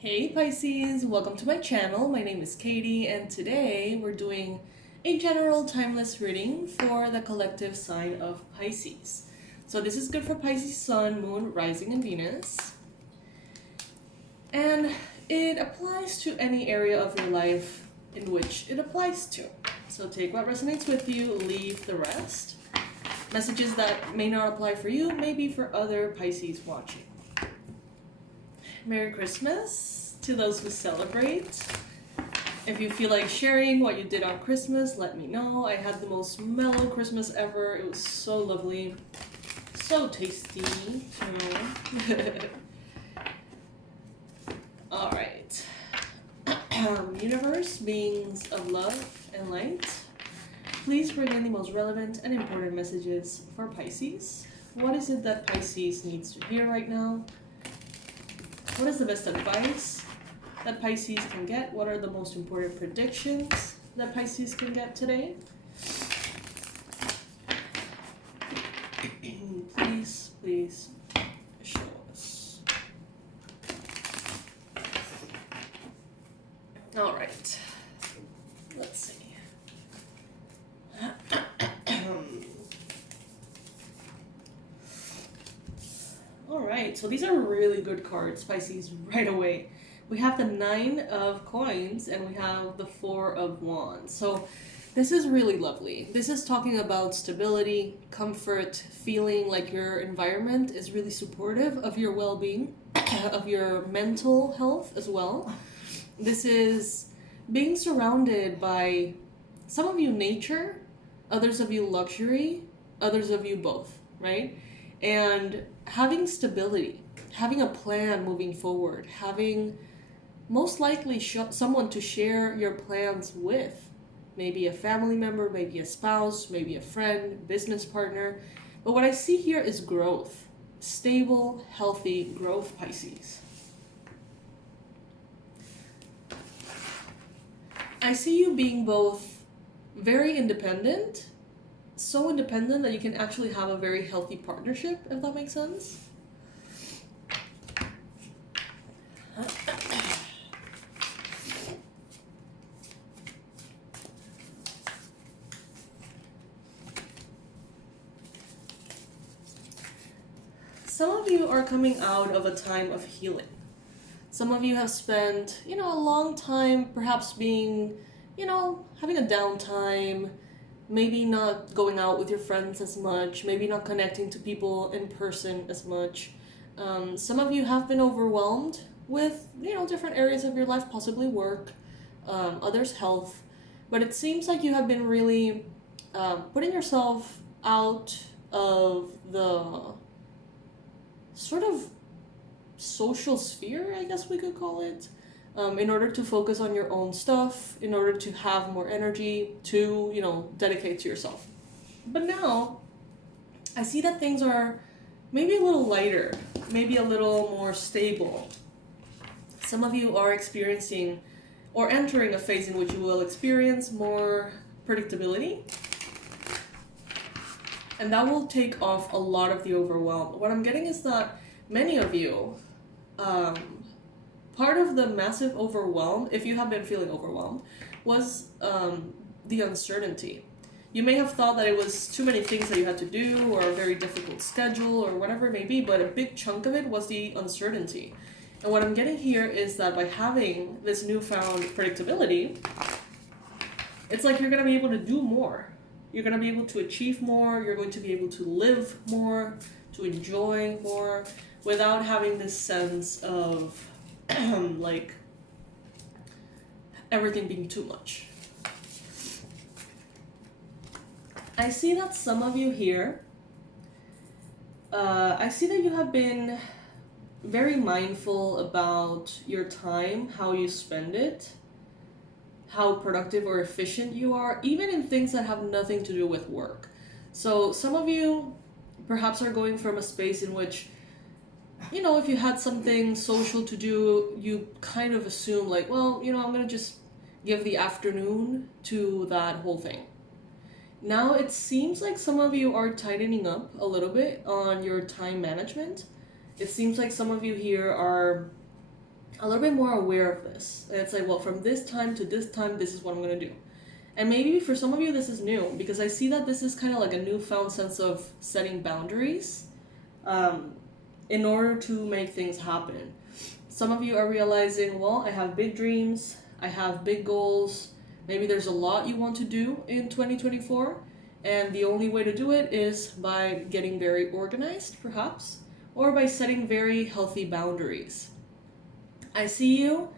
Hey Pisces, welcome to my channel. My name is Katie and today we're doing a general timeless reading for the collective sign of Pisces. So this is good for Pisces Sun, Moon, Rising, and Venus. And it applies to any area of your life in which it applies to. So take what resonates with you, leave the rest. Messages that may not apply for you may be for other Pisces watching. Merry Christmas to those who celebrate. If you feel like sharing what you did on Christmas, let me know. I had the most mellow Christmas ever. It was so lovely. So tasty. Alright. Universe, beings of love and light, please bring in the most relevant and important messages for Pisces. What is it that Pisces needs to hear right now? What is the best advice that Pisces can get? What are the most important predictions that Pisces can get today? Please show us. All right. Let's see. Alright, so these are really good cards, Pisces, right away. We have the 9 of Coins and we have the 4 of Wands. So this is really lovely. This is talking about stability, comfort, feeling like your environment is really supportive of your well-being, of your mental health as well. This is being surrounded by, some of you, nature, others of you, luxury, others of you, both, right? And having stability, having a plan moving forward, having most likely someone to share your plans with, maybe a family member, maybe a spouse, maybe a friend, business partner. But what I see here is growth, stable, healthy growth, Pisces. I see you being both very independent, so independent that you can actually have a very healthy partnership, if that makes sense. Some of you are coming out of a time of healing. Some of you have spent, a long time perhaps being, having a downtime, maybe not going out with your friends as much, maybe not connecting to people in person as much. Some of you have been overwhelmed with, different areas of your life, possibly work, others' health. But it seems like you have been really putting yourself out of the sort of social sphere, I guess we could call it, in order to focus on your own stuff, in order to have more energy to, dedicate to yourself. But now, I see that things are maybe a little lighter, maybe a little more stable. Some of you are experiencing or entering a phase in which you will experience more predictability. And that will take off a lot of the overwhelm. What I'm getting is that many of you, part of the massive overwhelm, if you have been feeling overwhelmed, was the uncertainty. You may have thought that it was too many things that you had to do or a very difficult schedule or whatever it may be, but a big chunk of it was the uncertainty. And what I'm getting here is that by having this newfound predictability, it's like you're going to be able to do more. You're going to be able to achieve more. You're going to be able to live more, to enjoy more, without having this sense of like everything being too much. I see that some of you here, I see that you have been very mindful about your time, how you spend it, how productive or efficient you are, even in things that have nothing to do with work. So some of you perhaps are going from a space in which, if you had something social to do, you kind of assume like, well, I'm going to just give the afternoon to that whole thing. Now it seems like some of you are tightening up a little bit on your time management. It seems like some of you here are a little bit more aware of this. And it's like, well, from this time to this time, this is what I'm going to do. And maybe for some of you, this is new, because I see that this is kind of like a newfound sense of setting boundaries in order to make things happen. Some of you are realizing, well, I have big dreams, I have big goals, maybe there's a lot you want to do in 2024, and the only way to do it is by getting very organized, perhaps, or by setting very healthy boundaries. I see you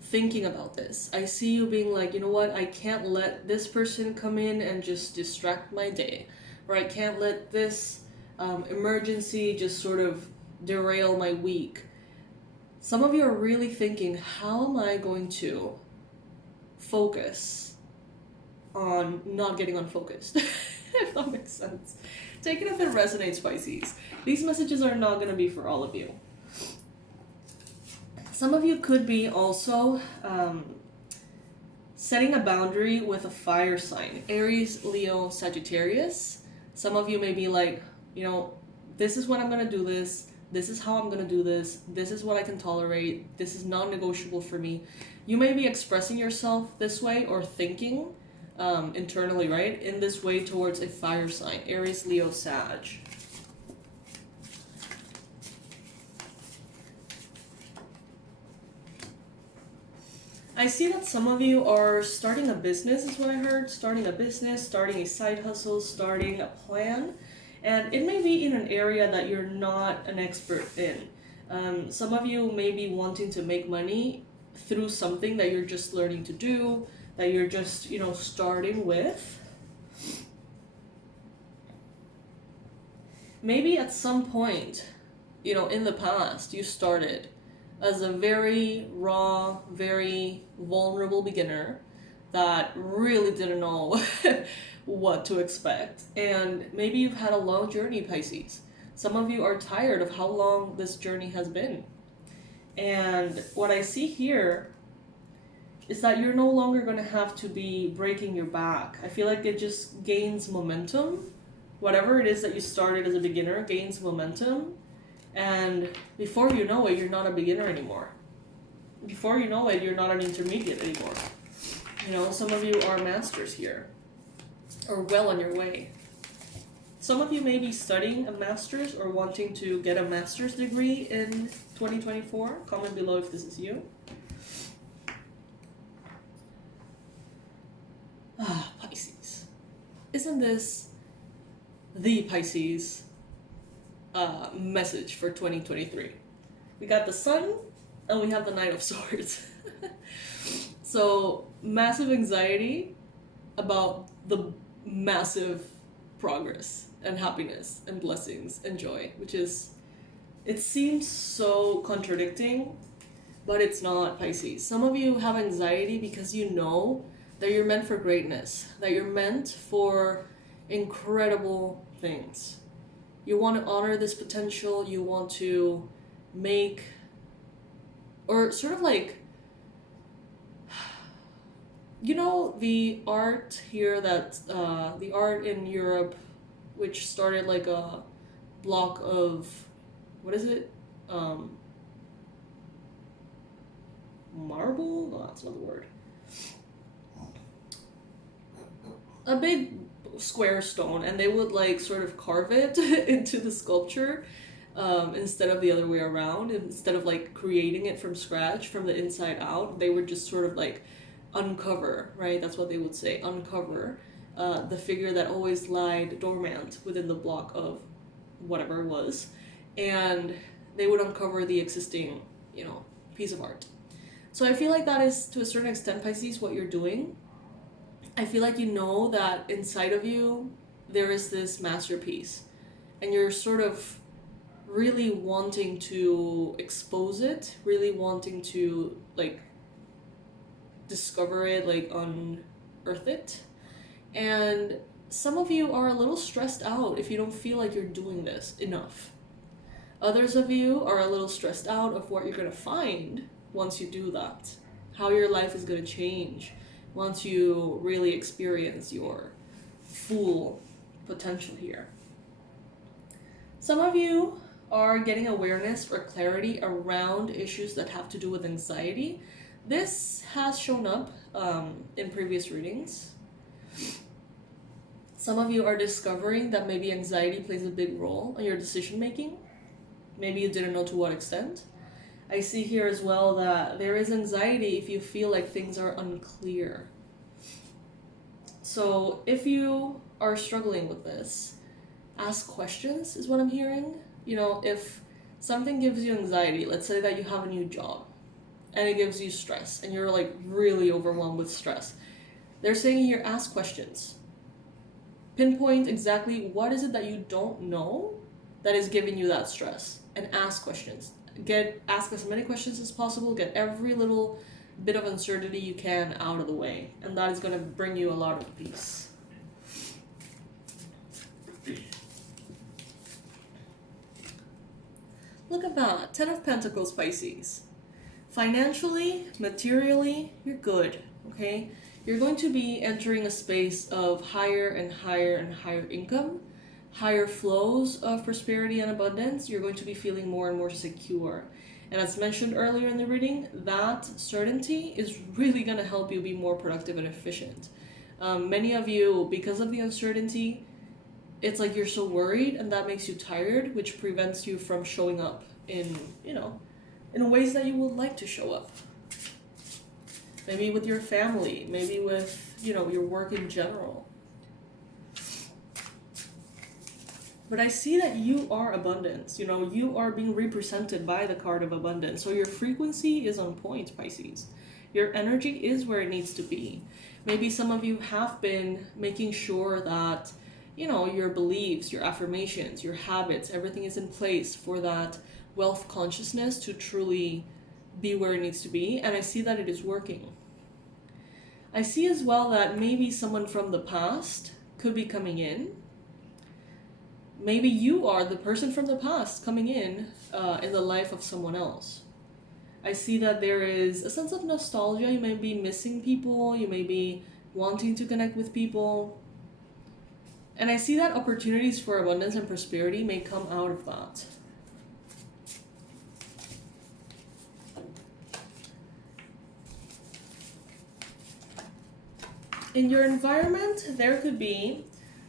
thinking about this. I see you being like, you know what, I can't let this person come in and just distract my day, or I can't let this emergency just sort of derail my week. Some of you are really thinking, how am I going to focus on not getting unfocused? If that makes sense. Take it if it resonates, Pisces. These messages are not going to be for all of you. Some of you could be also setting a boundary with a fire sign. Aries, Leo, Sagittarius. Some of you may be like, you know, this is when I'm going to do this. This is how I'm going to do this. This is what I can tolerate. This is non-negotiable for me. You may be expressing yourself this way or thinking internally, right? In this way towards a fire sign. Aries, Leo, Sag. I see that some of you are starting a business, is what I heard. Starting a business, starting a side hustle, starting a plan. And it may be in an area that you're not an expert in. Some of you may be wanting to make money through something that you're just learning to do, that you're just, you know, starting with. Maybe at some point, you know, in the past, you started as a very raw, very vulnerable beginner that really didn't know what to expect. And maybe you've had a long journey, Pisces. Some of you are tired of how long this journey has been. And what I see here is that you're no longer going to have to be breaking your back. I feel like it just gains momentum. Whatever it is that you started as a beginner gains momentum. And before you know it, you're not a beginner anymore. Before you know it, you're not an intermediate anymore. You know, some of you are masters here, or well on your way. Some of you may be studying a master's or wanting to get a master's degree in 2024. Comment below if this is you. Ah, Pisces. Isn't this the Pisces message for 2023? We got the Sun and we have the Knight of Swords. So massive anxiety about the massive progress and happiness and blessings and joy, which is, it seems so contradicting, but it's not, Pisces. Some of you have anxiety because you know that you're meant for greatness, that you're meant for incredible things. You want to honor this potential, you want to make, or sort of like, you know, the art here that, the art in Europe, which started like a block of, what is it? Marble? No, that's not the word. A big square stone, and they would like sort of carve it into the sculpture instead of the other way around. Instead of like creating it from scratch, from the inside out, they would just sort of like uncover, right? That's what they would say, uncover the figure that always lied dormant within the block of whatever it was, and they would uncover the existing, you know, piece of art. So I feel like that is, to a certain extent, Pisces, what you're doing. I feel like you know that inside of you there is this masterpiece, and you're sort of really wanting to expose it, really wanting to like discover it, like unearth it. And some of you are a little stressed out if you don't feel like you're doing this enough. Others of you are a little stressed out of what you're going to find once you do that, how your life is going to change once you really experience your full potential here. Some of you are getting awareness or clarity around issues that have to do with anxiety. This has shown up in previous readings. Some of you are discovering that maybe anxiety plays a big role in your decision making. Maybe you didn't know to what extent. I see here as well that there is anxiety if you feel like things are unclear. So if you are struggling with this, ask questions is what I'm hearing. You know, if something gives you anxiety, let's say that you have a new job and it gives you stress and you're like really overwhelmed with stress. They're saying here, ask questions. Pinpoint exactly what is it that you don't know that is giving you that stress, and ask questions. Ask as many questions as possible, get every little bit of uncertainty you can out of the way, and that is going to bring you a lot of peace. Look at that, 10 of Pentacles, Pisces. Financially, materially, you're good, okay? You're going to be entering a space of higher and higher and higher income, higher flows of prosperity and abundance. You're going to be feeling more and more secure. And as mentioned earlier in the reading, that certainty is really going to help you be more productive and efficient. Many of you, because of the uncertainty, it's like you're so worried, and that makes you tired, which prevents you from showing up in ways that you would like to show up. Maybe with your family, maybe with, your work in general. But I see that you are abundance. You are being represented by the card of abundance. So your frequency is on point, Pisces. Your energy is where it needs to be. Maybe some of you have been making sure that, your beliefs, your affirmations, your habits, everything is in place for that wealth consciousness to truly be where it needs to be. And I see that it is working. I see as well that maybe someone from the past could be coming in. Maybe you are the person from the past coming in the life of someone else. I see that there is a sense of nostalgia. You may be missing people. You may be wanting to connect with people. And I see that opportunities for abundance and prosperity may come out of that. In your environment, there could be,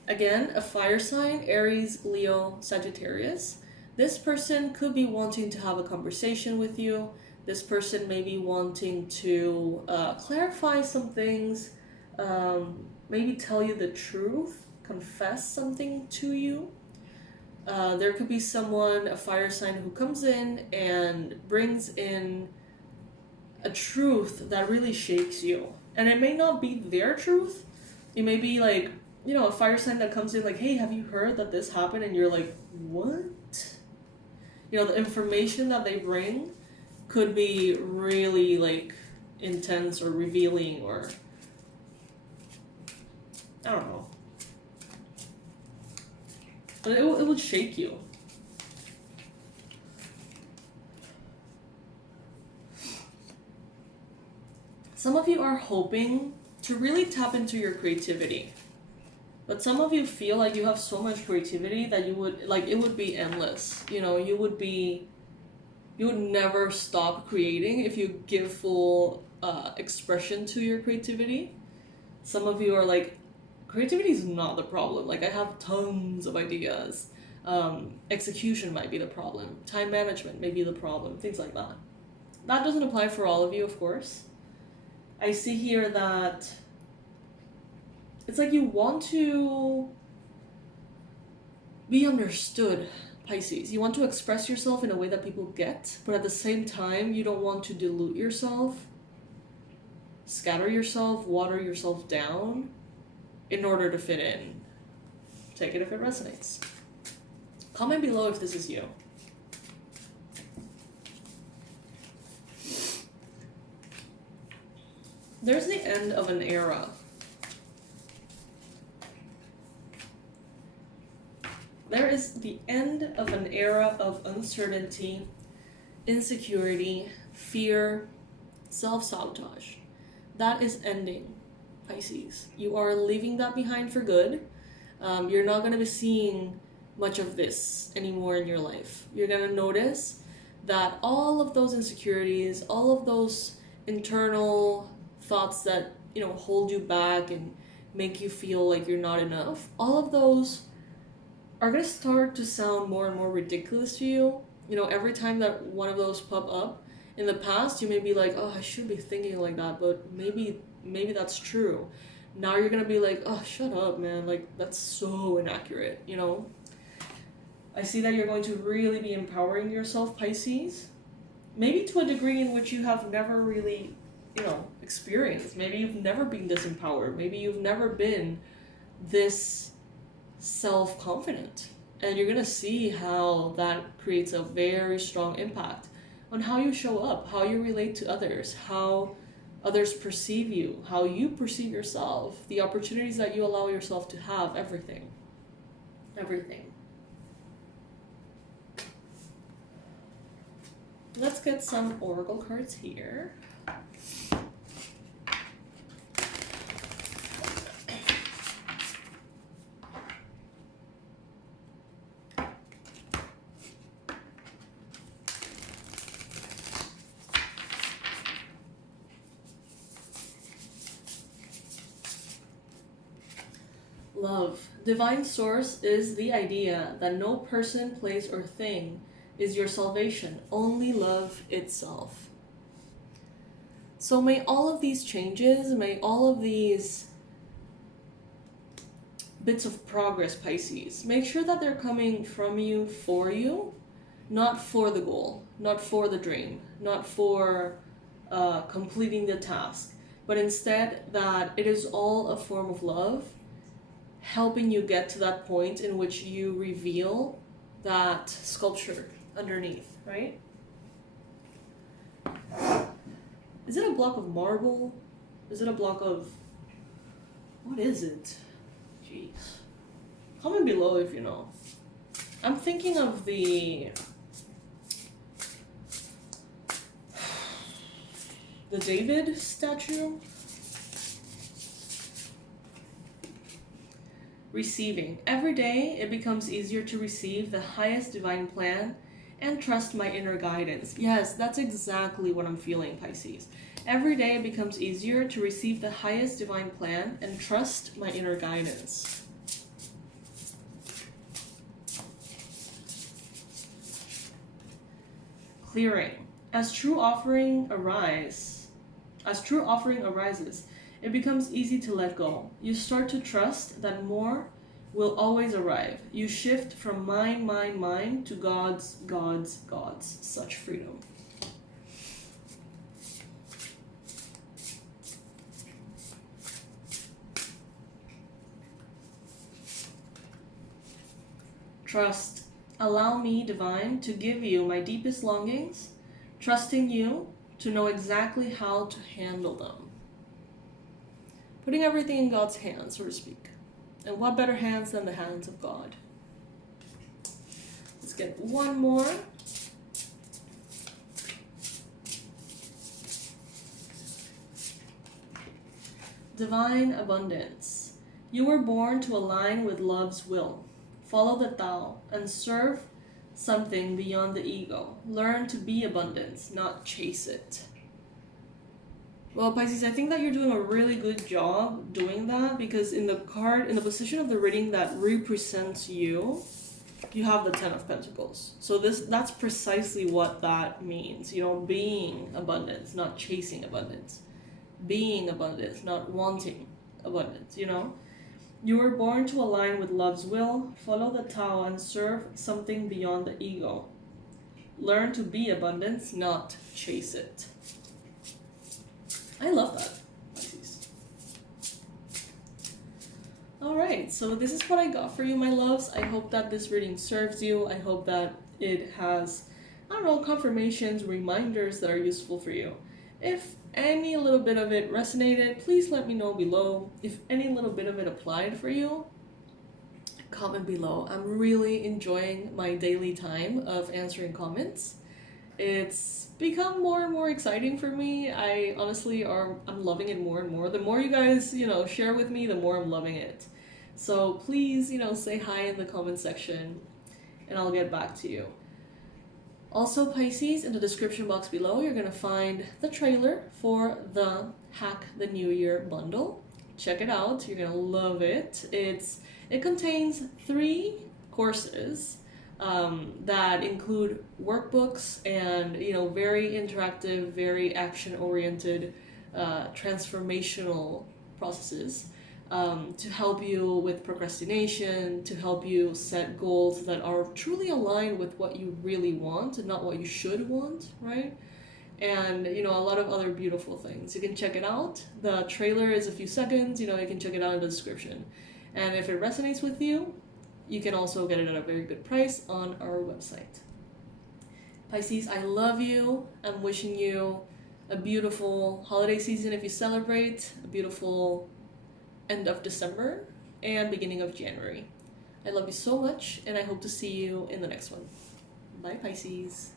again, a fire sign, Aries, Leo, Sagittarius. This person could be wanting to have a conversation with you. This person may be wanting to clarify some things, maybe tell you the truth, confess something to you. There could be someone, a fire sign, who comes in and brings in a truth that really shakes you. And it may not be their truth. It may be like, a fire sign that comes in like, hey, have you heard that this happened? And you're like, what? The information that they bring could be really like intense or revealing, or I don't know. But it would shake you. Some of you are hoping to really tap into your creativity. But some of you feel like you have so much creativity that it would be endless. You would never stop creating if you give full expression to your creativity. Some of you are like, creativity is not the problem. Like, I have tons of ideas. Execution might be the problem. Time management may be the problem. Things like that. That doesn't apply for all of you, of course. I see here that it's like you want to be understood, Pisces. You want to express yourself in a way that people get, but at the same time, you don't want to dilute yourself, scatter yourself, water yourself down in order to fit in. Take it if it resonates. Comment below if this is you. There's the end of an era. There is the end of an era of uncertainty, insecurity, fear, self-sabotage. That is ending, Pisces. You are leaving that behind for good. You're not going to be seeing much of this anymore in your life. You're going to notice that all of those insecurities, all of those internal thoughts that, you know, hold you back and make you feel like you're not enough, all of those are going to start to sound more and more ridiculous to you. You know, every time that one of those pop up, in the past, you may be like, oh, I should be thinking like that, but maybe that's true. Now you're going to be like, oh, shut up, man. Like, that's so inaccurate, you know? I see that you're going to really be empowering yourself, Pisces. Maybe to a degree in which you have never really, you know, experienced. Maybe you've never been this empowered. Maybe you've never been this self-confident. And you're going to see how that creates a very strong impact on how you show up, how you relate to others, how others perceive you, how you perceive yourself, the opportunities that you allow yourself to have, everything. Everything. Let's get some oracle cards here. Love. Divine source is the idea that no person, place, or thing is your salvation, only love itself. So may all of these changes, may all of these bits of progress, Pisces, make sure that they're coming from you, for you, not for the goal, not for the dream, not for completing the task, but instead that it is all a form of love, helping you get to that point in which you reveal that sculpture underneath, right? Is it a block of marble? Is it a block of... what is it? Jeez. Comment below if you know. I'm thinking of the David statue. Receiving. Every day it becomes easier to receive the highest divine plan and trust my inner guidance. Yes, that's exactly what I'm feeling, Pisces. Every day it becomes easier to receive the highest divine plan and trust my inner guidance. Clearing. As true offering arises, it becomes easy to let go. You start to trust that more will always arrive. You shift from mine to God's. Such freedom. Trust. Allow me, divine, to give you my deepest longings, trusting you to know exactly how to handle them. Putting everything in God's hands, so to speak. And what better hands than the hands of God? Let's get one more. Divine abundance. You were born to align with love's will. Follow the Tao and serve something beyond the ego. Learn to be abundance, not chase it. Well, Pisces, I think that you're doing a really good job doing that, because in the card, in the position of the reading that represents you, you have the Ten of Pentacles. So that's precisely what that means. You know, being abundance, not chasing abundance. Being abundance, not wanting abundance, you know? You were born to align with love's will, follow the Tao, and serve something beyond the ego. Learn to be abundance, not chase it. I love that, Pisces. Alright, so this is what I got for you, my loves. I hope that this reading serves you. I hope that it has, I don't know, confirmations, reminders that are useful for you. If any little bit of it resonated, please let me know below. If any little bit of it applied for you, comment below. I'm really enjoying my daily time of answering comments. It's become more and more exciting for me. I honestly I'm loving it more and more. The more you guys, you know, share with me, the more I'm loving it. So please, say hi in the comment section and I'll get back to you. Also, Pisces, in the description box below, you're going to find the trailer for the Hack the New Year bundle. Check it out. You're going to love it. It contains 3 courses that include workbooks and, very interactive, very action-oriented, transformational processes. To help you with procrastination, to help you set goals that are truly aligned with what you really want and not what you should want, right? And, a lot of other beautiful things. You can check it out. The trailer is a few seconds, you can check it out in the description. And if it resonates with you, you can also get it at a very good price on our website. Pisces, I love you. I'm wishing you a beautiful holiday season if you celebrate, a beautiful end of December and beginning of January. I love you so much, and I hope to see you in the next one. Bye, Pisces.